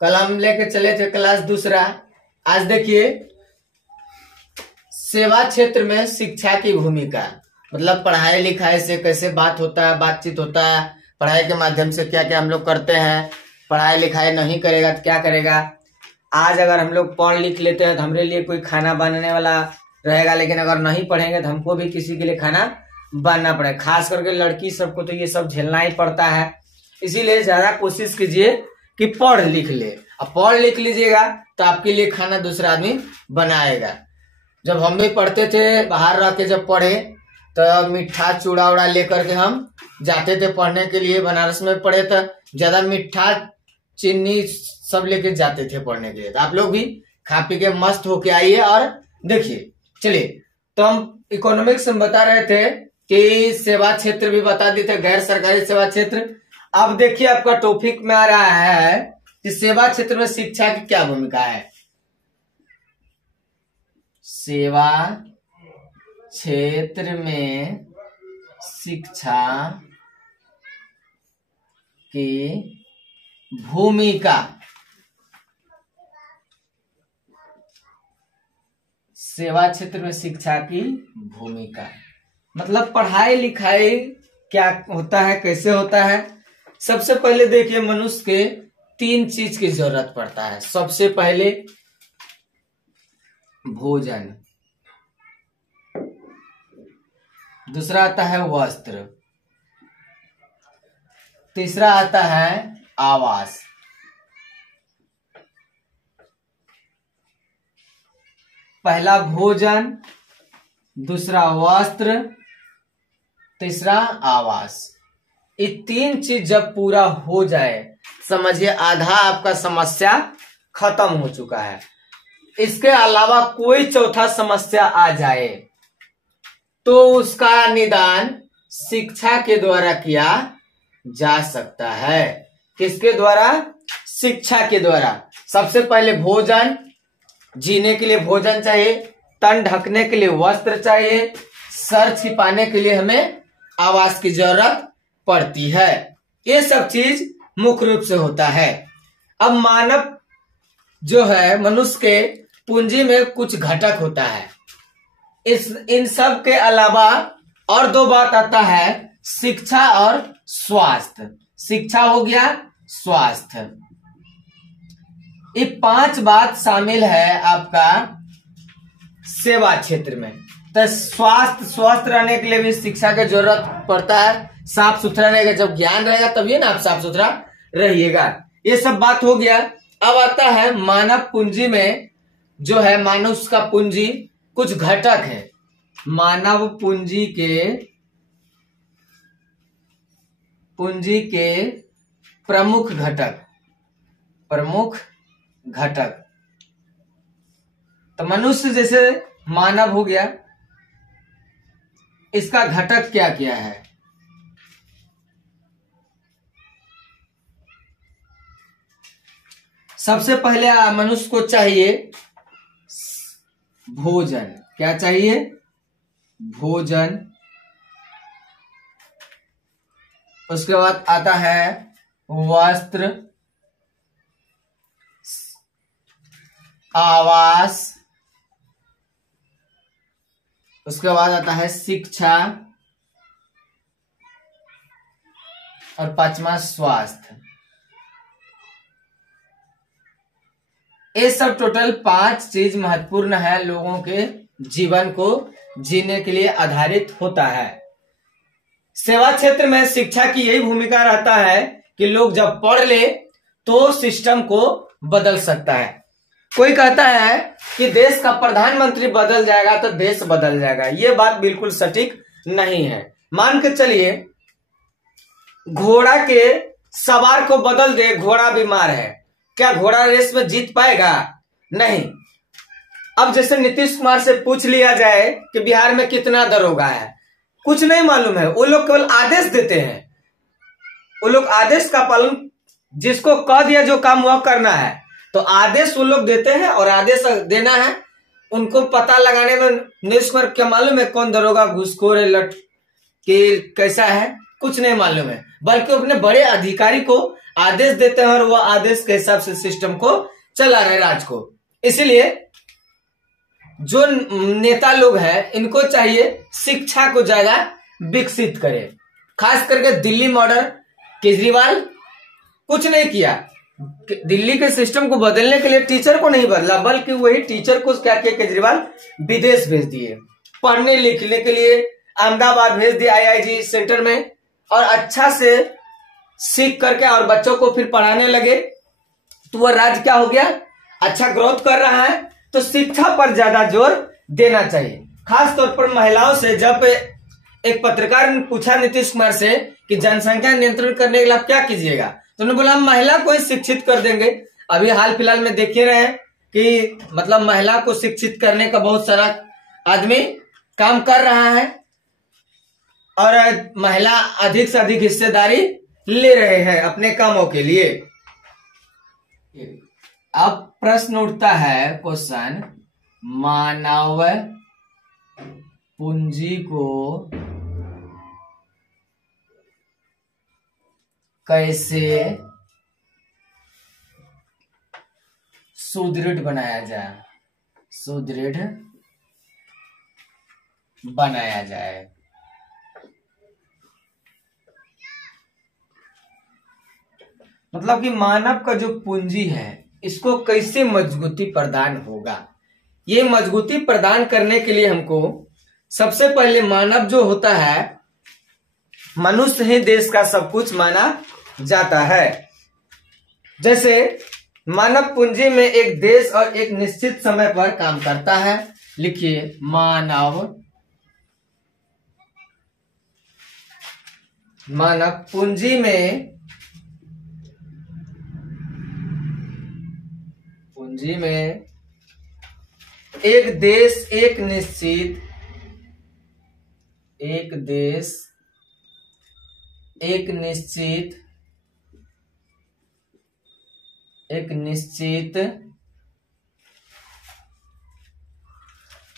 कल हम लेके चले थे क्लास दूसरा। आज देखिए सेवा क्षेत्र में शिक्षा की भूमिका, मतलब पढ़ाई लिखाई से कैसे बात होता है, बातचीत होता है, पढ़ाई के माध्यम से क्या क्या हम लोग करते हैं, पढ़ाई लिखाई नहीं करेगा तो क्या करेगा। आज अगर हम लोग पढ़ लिख लेते हैं तो हमारे लिए कोई खाना बनाने वाला रहेगा, लेकिन अगर नहीं पढ़ेंगे तो हमको भी किसी के लिए खाना बनना पड़ेगा। खास करके लड़की सबको तो ये सब झेलना ही पड़ता है। इसीलिए ज्यादा कोशिश कीजिए कि पढ़ लिख ले। अब पढ़ लिख लीजिएगा तो आपके लिए खाना दूसरा आदमी बनाएगा। जब हम भी पढ़ते थे, बाहर रह के जब पढ़े तो मीठा चूड़ा उड़ा लेकर के हम जाते थे पढ़ने के लिए। बनारस में पढ़े तो ज्यादा मीठा चीनी सब लेके जाते थे पढ़ने के लिए। तो आप लोग भी खा पी के मस्त होके आइए और देखिए। चलिए, तो हम इकोनॉमिक्स में बता रहे थे कि सेवा क्षेत्र भी बता दिए थे, गैर सरकारी सेवा क्षेत्र। अब देखिए आपका टॉपिक में आ रहा है कि सेवा क्षेत्र में शिक्षा की क्या भूमिका है। सेवा क्षेत्र में शिक्षा की भूमिका। सेवा क्षेत्र में शिक्षा की भूमिका मतलब पढ़ाई लिखाई क्या होता है, कैसे होता है। सबसे पहले देखिए, मनुष्य के 3 चीज की जरूरत पड़ता है। सबसे पहले भोजन, दूसरा आता है वस्त्र, तीसरा आता है आवास। पहला भोजन, दूसरा वस्त्र, तीसरा आवास। ये 3 चीज जब पूरा हो जाए, समझिए आधा आपका समस्या खत्म हो चुका है। इसके अलावा कोई चौथा समस्या आ जाए तो उसका निदान शिक्षा के द्वारा किया जा सकता है। किसके द्वारा? शिक्षा के द्वारा। सबसे पहले भोजन, जीने के लिए भोजन चाहिए, तन ढकने के लिए वस्त्र चाहिए, सर छिपाने के लिए हमें आवास की जरूरत पड़ती है। ये सब चीज मुख्य रूप से होता है। अब मानव जो है, मनुष्य के पूंजी में कुछ घटक होता है। इन सब के अलावा और 2 बात आता है, शिक्षा और स्वास्थ्य। शिक्षा हो गया, स्वास्थ्य। ये 5 बात शामिल है आपका सेवा क्षेत्र में। तो स्वस्थ रहने के लिए भी शिक्षा की जरूरत पड़ता है। साफ सुथरा रहेगा, जब ज्ञान रहेगा तभी ना आप साफ सुथरा रहिएगा। ये सब बात हो गया। अब आता है मानव पूंजी में जो है, मानुष का पूंजी कुछ घटक है। मानव पूंजी के प्रमुख घटक। तो मनुष्य जैसे मानव हो गया, इसका घटक क्या क्या है? सबसे पहले मनुष्य को चाहिए भोजन। क्या चाहिए? भोजन। उसके बाद आता है वस्त्र, आवास, उसके बाद आता है शिक्षा और 5वां स्वास्थ्य। ये सब टोटल 5 चीज महत्वपूर्ण है, लोगों के जीवन को जीने के लिए आधारित होता है। सेवा क्षेत्र में शिक्षा की यही भूमिका रहता है कि लोग जब पढ़ ले तो सिस्टम को बदल सकता है। कोई कहता है कि देश का प्रधानमंत्री बदल जाएगा तो देश बदल जाएगा। ये बात बिल्कुल सटीक नहीं है। मान के चलिए, घोड़ा के सवार को बदल दे, घोड़ा बीमार है, क्या घोड़ा रेस में जीत पाएगा? नहीं। अब जैसे नीतीश कुमार से पूछ लिया जाए कि बिहार में कितना दरोगा है, कुछ नहीं मालूम है। वो लोग केवल आदेश देते हैं। वो लोग आदेश का पालन, जिसको कह दिया जो काम वह करना है, तो आदेश वो लोग देते हैं और आदेश देना है। उनको पता लगाने में नीतीश कुमार क्या मालूम है कौन दरोगा घूसखोर है, लट के कैसा है? कुछ नहीं मालूम है, बल्कि अपने बड़े अधिकारी को आदेश देते हैं और वह आदेश के हिसाब से सिस्टम को चला रहे राज को। इसीलिए जो नेता लोग हैं इनको चाहिए शिक्षा को ज्यादा विकसित करें। खास करके दिल्ली मॉडल केजरीवाल कुछ नहीं किया, दिल्ली के सिस्टम को बदलने के लिए टीचर को नहीं बदला, बल्कि वही टीचर को क्या किया केजरीवाल, विदेश भेज दिए पढ़ने लिखने के लिए, अहमदाबाद भेज दिया आईआईटी सेंटर में, और अच्छा से सीख करके और बच्चों को फिर पढ़ाने लगे। तो वह राज्य क्या हो गया, अच्छा ग्रोथ कर रहा है। तो शिक्षा पर ज्यादा जोर देना चाहिए। खास तौर पर महिलाओं से, जब एक पत्रकार ने पूछा नीतीश कुमार से कि जनसंख्या नियंत्रण करने के लिए आप क्या कीजिएगा, तो उन्होंने बोला हम महिला को ही शिक्षित कर देंगे। अभी हाल फिलहाल में देख रहे हैं कि मतलब महिला को शिक्षित करने का बहुत सारा आदमी काम कर रहा है और महिला अधिक से अधिक हिस्सेदारी ले रहे हैं अपने कामों के लिए। अब प्रश्न उठता है, क्वेश्चन, मानव पूंजी को कैसे सुदृढ़ बनाया जाए, सुदृढ़ बनाया जाए। मतलब कि मानव का जो पूंजी है इसको कैसे मजबूती प्रदान होगा। ये मजबूती प्रदान करने के लिए हमको सबसे पहले मानव जो होता है, मनुष्य ही देश का सब कुछ माना जाता है। जैसे मानव पूंजी में एक देश और एक निश्चित समय पर काम करता है। लिखिए, मानव पूंजी में एक देश एक निश्चित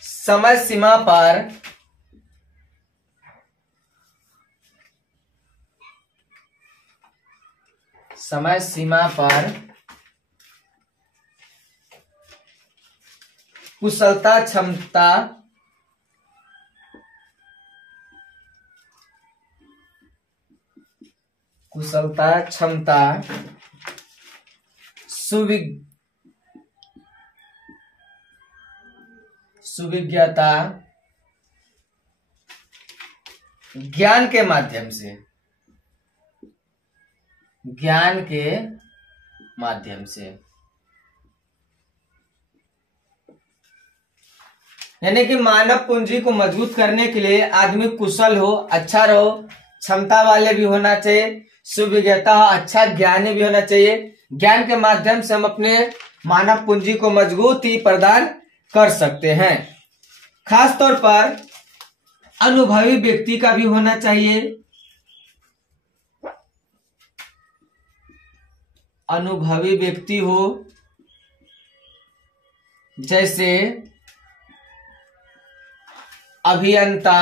समय सीमा पर कुशलता क्षमता सुविज्ञता ज्ञान के माध्यम से यानी कि मानव पूंजी को मजबूत करने के लिए आदमी कुशल हो, अच्छा रहो, क्षमता वाले भी होना चाहिए, सुविज्ञता हो, अच्छा ज्ञानी भी होना चाहिए। ज्ञान के माध्यम से हम अपने मानव पूंजी को मजबूती प्रदान कर सकते हैं। खास तौर पर अनुभवी व्यक्ति का भी होना चाहिए। अनुभवी व्यक्ति हो, जैसे अभियंता,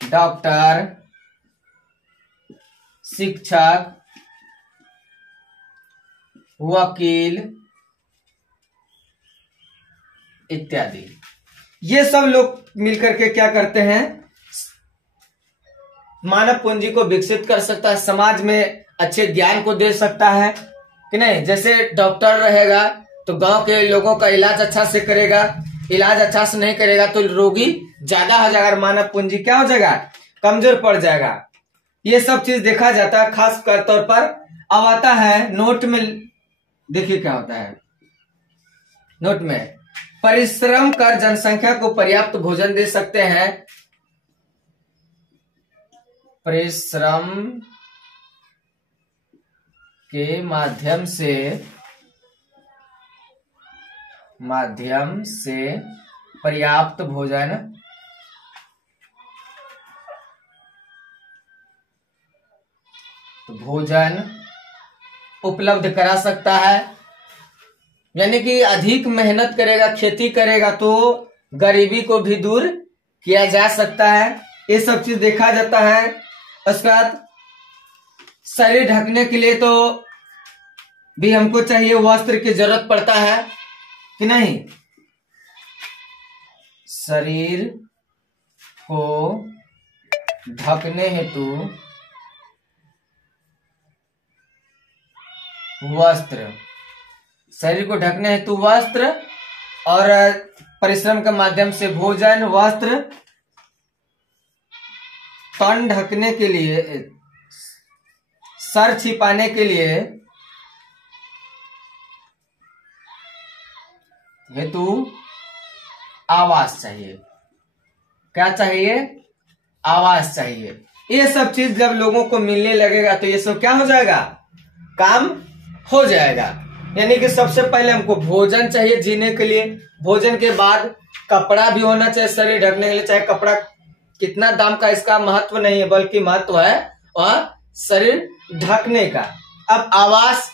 डॉक्टर, शिक्षक, वकील इत्यादि। ये सब लोग मिलकर के क्या करते हैं, मानव पूंजी को विकसित कर सकता है, समाज में अच्छे ज्ञान को दे सकता है कि नहीं। जैसे डॉक्टर रहेगा तो गांव के लोगों का इलाज अच्छा से करेगा, इलाज अच्छा से नहीं करेगा तो रोगी ज्यादा हो जाएगा, मानव पूंजी क्या हो जाएगा, कमजोर पड़ जाएगा। ये सब चीज देखा जाता है। खास तौर पर अब आता है नोट में, देखिए क्या होता है नोट में, परिश्रम कर जनसंख्या को पर्याप्त भोजन दे सकते हैं। परिश्रम के माध्यम से पर्याप्त भोजन उपलब्ध करा सकता है। यानी कि अधिक मेहनत करेगा, खेती करेगा तो गरीबी को भी दूर किया जा सकता है। ये सब चीज देखा जाता है। उसके बाद शरीर ढकने के लिए तो भी हमको चाहिए वस्त्र की जरूरत पड़ता है कि नहीं। शरीर को ढकने हेतु वस्त्र, शरीर को ढकने हेतु वस्त्र और परिश्रम के माध्यम से भोजन, वस्त्र, तन ढकने के लिए, सर छिपाने के लिए हेतु आवास चाहिए। क्या चाहिए? आवास चाहिए। ये सब चीज जब लोगों को मिलने लगेगा तो ये सब क्या हो जाएगा? काम हो जाएगा। यानी कि सबसे पहले हमको भोजन चाहिए जीने के लिए, भोजन के बाद कपड़ा भी होना चाहिए शरीर ढकने के लिए। चाहे कपड़ा कितना दाम का, इसका महत्व नहीं है, बल्कि महत्व है वह शरीर ढकने का। अब आवास,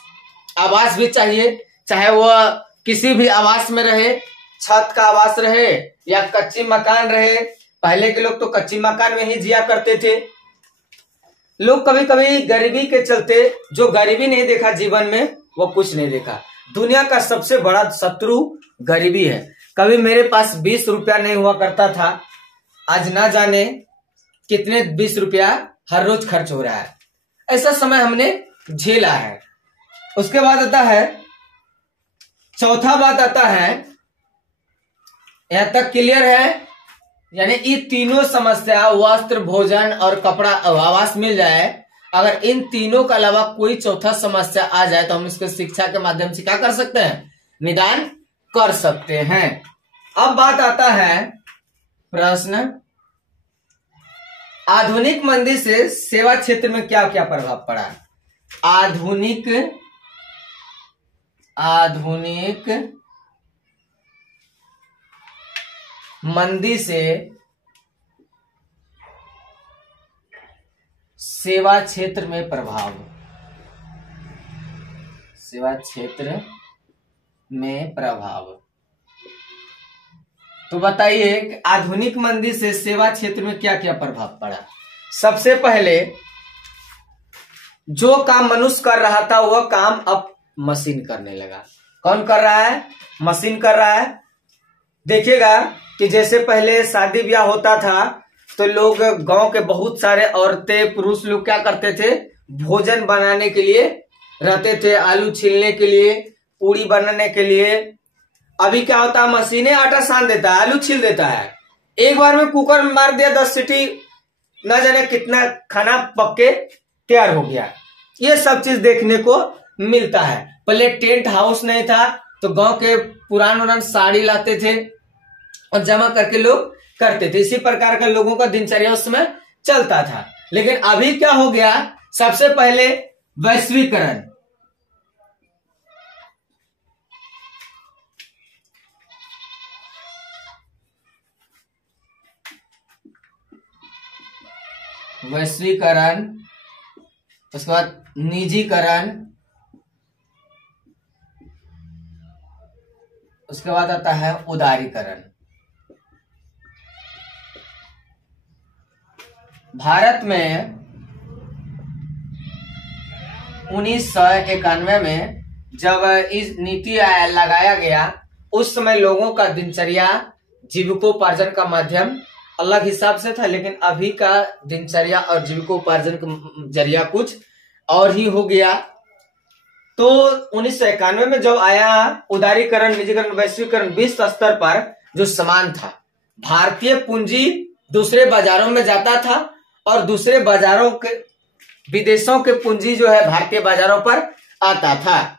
आवास भी चाहिए, चाहे वह किसी भी आवास में रहे, छत का आवास रहे या कच्ची मकान रहे। पहले के लोग तो कच्ची मकान में ही जिया करते थे। लोग कभी कभी गरीबी के चलते, जो गरीबी नहीं देखा जीवन में वो कुछ नहीं देखा। दुनिया का सबसे बड़ा शत्रु गरीबी है। कभी मेरे पास 20 रुपया नहीं हुआ करता था, आज ना जाने कितने 20 रुपया हर रोज खर्च हो रहा है। ऐसा समय हमने झेला है। उसके बाद आता है, चौथा बात आता है, यहां तक क्लियर है? यानी ये तीनों समस्या, वस्त्र, भोजन और कपड़ा, आवास मिल जाए, अगर इन तीनों के अलावा कोई चौथा समस्या आ जाए तो हम इसको शिक्षा के माध्यम से क्या कर सकते हैं? निदान कर सकते हैं। अब बात आता है प्रश्न, आधुनिक मंदी से सेवा क्षेत्र में क्या क्या प्रभाव पड़ा? आधुनिक मंदी से सेवा क्षेत्र में प्रभाव, सेवा क्षेत्र में प्रभाव। तो बताइए कि आधुनिक मंदी से सेवा क्षेत्र में क्या क्या प्रभाव पड़ा। सबसे पहले जो काम मनुष्य कर रहा था वह काम अब मशीन करने लगा। कौन कर रहा है? मशीन कर रहा है। देखिएगा कि जैसे पहले शादी ब्याह होता था तो लोग, गांव के बहुत सारे औरतें, पुरुष लोग क्या करते थे? भोजन बनाने के लिए रहते थे, आलू छीलने के लिए, पूड़ी बनाने के लिए। अभी क्या होता है? मशीनें आटा सान देता है, आलू छील देता है, एक बार में कुकर में मार दिया, 10 सीटी, न जाने कितना खाना पक के तैयार हो गया। ये सब चीज देखने को मिलता है। पहले टेंट हाउस नहीं था तो गांव के पुरान साड़ी लाते थे और जमा करके लोग करते थे। इसी प्रकार का लोगों का दिनचर्या उस समय चलता था। लेकिन अभी क्या हो गया? सबसे पहले वैश्वीकरण, उसके बाद निजीकरण, उसके बाद आता है उदारीकरण। भारत में 1991 में जब इस नीति लगाया गया, उस समय लोगों का दिनचर्या, जीविकोपार्जन का माध्यम अलग हिसाब से था। लेकिन अभी का दिनचर्या और जीविकोपार्जन का जरिया कुछ और ही हो गया। तो 1991 में जब आया उदारीकरण, निजीकरण, वैश्वीकरण, विश्व स्तर पर जो समान था, भारतीय पूंजी दूसरे बाजारों में जाता था और दूसरे बाजारों के, विदेशों के पूंजी जो है भारतीय बाजारों पर आता था।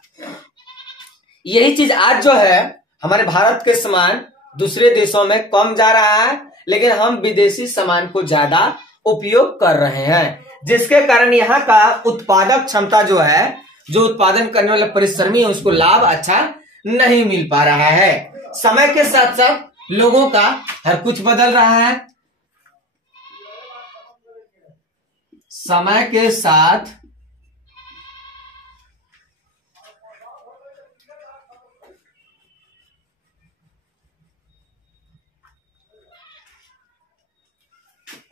यही चीज आज जो है हमारे भारत के सामान दूसरे देशों में कम जा रहा है, लेकिन हम विदेशी सामान को ज्यादा उपयोग कर रहे हैं, जिसके कारण यहाँ का उत्पादक क्षमता जो है, जो उत्पादन करने वाले परिश्रमी है, उसको लाभ अच्छा नहीं मिल पा रहा है। समय के साथ साथ लोगों का हर कुछ बदल रहा है। समय के साथ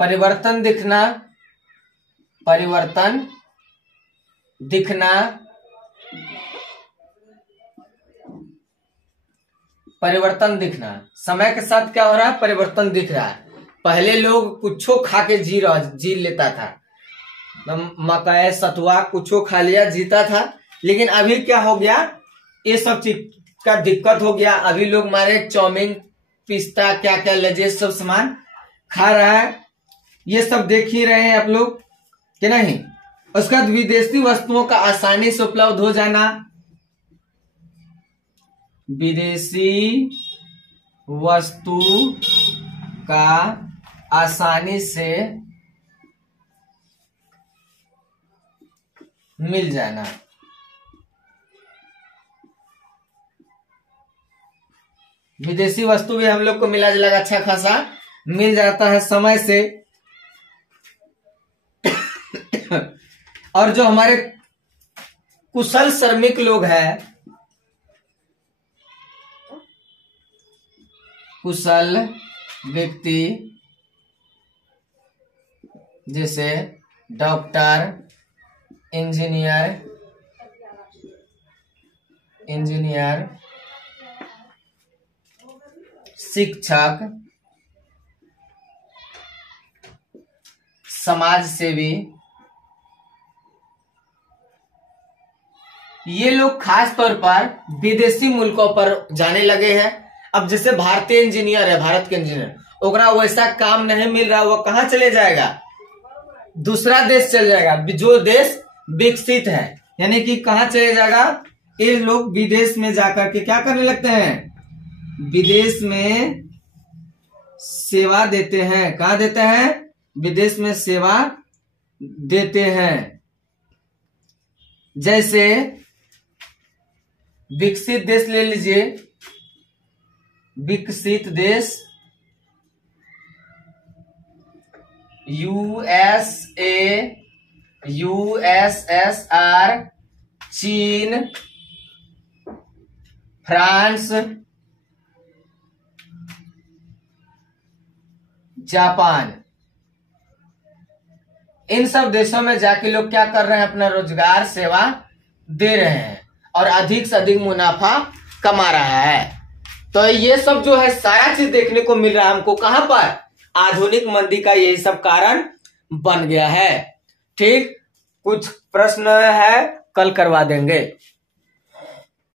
परिवर्तन दिखना, परिवर्तन दिखना, परिवर्तन दिखना। समय के साथ क्या हो रहा है? परिवर्तन दिख रहा है। पहले लोग कुछो खा के जी लेता था, मकई सतुआ कुछो खा लिया जीता था। लेकिन अभी क्या हो गया? ये सब चीज का दिक्कत हो गया। अभी लोग मारे चाउमीन, पिस्ता, क्या क्या लजीज सब सामान खा रहा है। ये सब देख ही रहे हैं आप लोग कि नहीं। उसके बाद विदेशी वस्तुओं का आसानी से उपलब्ध हो जाना, विदेशी वस्तु का आसानी से मिल जाना। विदेशी वस्तु भी हम लोग को मिला जुला अच्छा खासा मिल जाता है समय से। और जो हमारे कुशल श्रमिक लोग हैं, कुशल व्यक्ति जैसे डॉक्टर, इंजीनियर, शिक्षक, समाज सेवी, ये लोग खास तौर पर विदेशी मुल्कों पर जाने लगे हैं। अब जैसे भारतीय इंजीनियर है, भारत के इंजीनियर, ओकरा वैसा काम नहीं मिल रहा, वो कहाँ चले जाएगा? दूसरा देश चले जाएगा, जो देश विकसित है। यानी कि कहाँ चले जाएगा? ये लोग विदेश में जाकर के क्या करने लगते हैं? विदेश में सेवा देते हैं। कहाँ देते हैं? विदेश में सेवा देते हैं। जैसे विकसित देश ले लीजिए, विकसित देश USA, USSR, चीन, फ्रांस, जापान। इन सब देशों में जाके लोग क्या कर रहे हैं? अपना रोजगार सेवा दे रहे हैं और अधिक से अधिक मुनाफा कमा रहा है। तो ये सब जो है सारा चीज देखने को मिल रहा है हमको कहां पर? आधुनिक मंदी का यही सब कारण बन गया है। ठीक, कुछ प्रश्न है कल करवा देंगे।